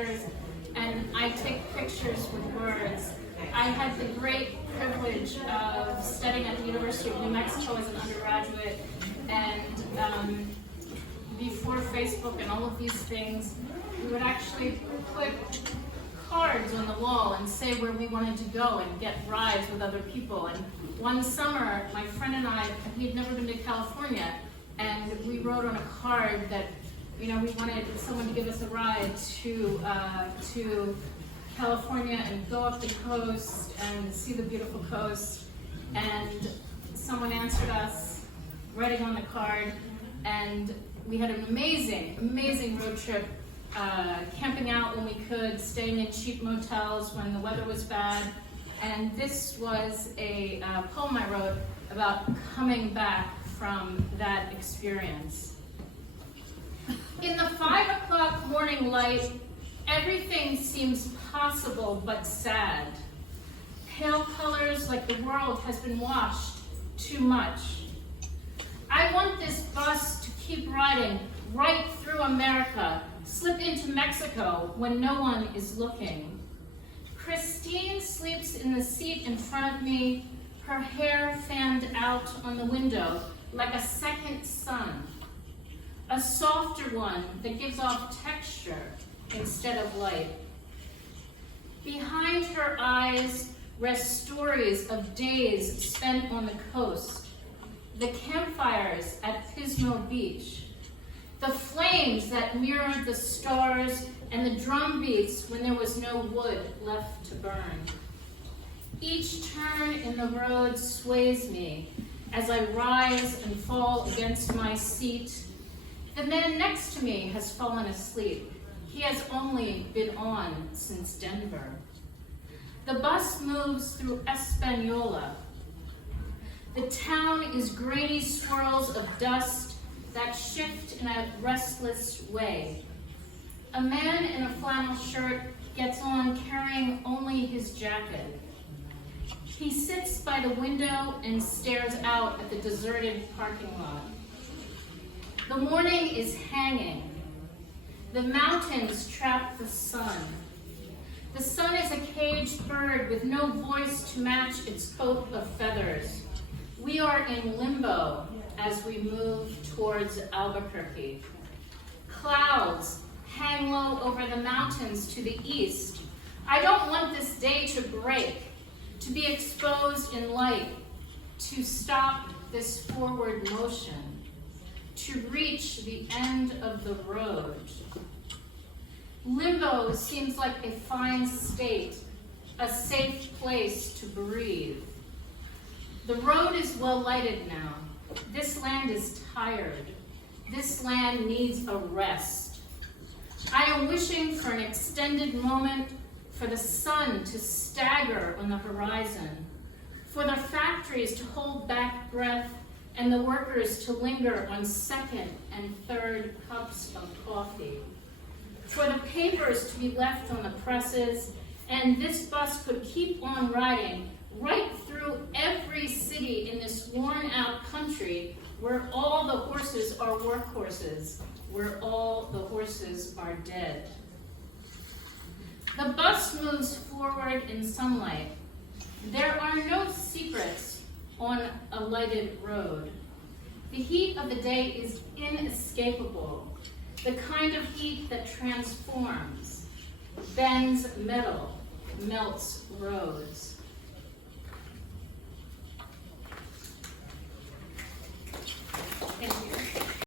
pictures, and I take pictures with words. I had the great privilege of studying at the University of New Mexico as an undergraduate, and before Facebook and all of these things, we would actually put cards on the wall and say where we wanted to go and get rides with other people. And one summer, my friend and I, we had never been to California, and we wrote on a card that, we wanted someone to give us a ride to California and go up the coast and see the beautiful coast. And someone answered us, writing on the card, and we had an amazing, amazing road trip, camping out when we could, staying in cheap motels when the weather was bad. And this was a poem I wrote about coming back from that experience. In the 5 o'clock morning light, everything seems possible but sad. Pale colors like the world has been washed too much. I want this bus to keep riding right through America, slip into Mexico when no one is looking. Christine sleeps in the seat in front of me, her hair fanned out on the window like a second sun. A softer one that gives off texture instead of light. Behind her eyes rest stories of days spent on the coast, the campfires at Pismo Beach, the flames that mirrored the stars, and the drum beats when there was no wood left to burn. Each turn in the road sways me as I rise and fall against my seat. The man next to me has fallen asleep. He has only been on since Denver. The bus moves through Espanola. The town is grainy swirls of dust that shift in a restless way. A man in a flannel shirt gets on carrying only his jacket. He sits by the window and stares out at the deserted parking lot. The morning is hanging. The mountains trap the sun. The sun is a caged bird with no voice to match its coat of feathers. We are in limbo as we move towards Albuquerque. Clouds hang low over the mountains to the east. I don't want this day to break, to be exposed in light, to stop this forward motion, to reach the end of the road. Limbo seems like a fine state, a safe place to breathe. The road is well lighted now. This land is tired. This land needs a rest. I am wishing for an extended moment, for the sun to stagger on the horizon, for the factories to hold back breath and the workers to linger on second and third cups of coffee, for the papers to be left on the presses, and this bus could keep on riding right through every city in this worn-out country where all the horses are workhorses, where all the horses are dead. The bus moves forward in sunlight. There are no secrets on a lighted road. The heat of the day is inescapable, the kind of heat that transforms, bends metal, melts roads.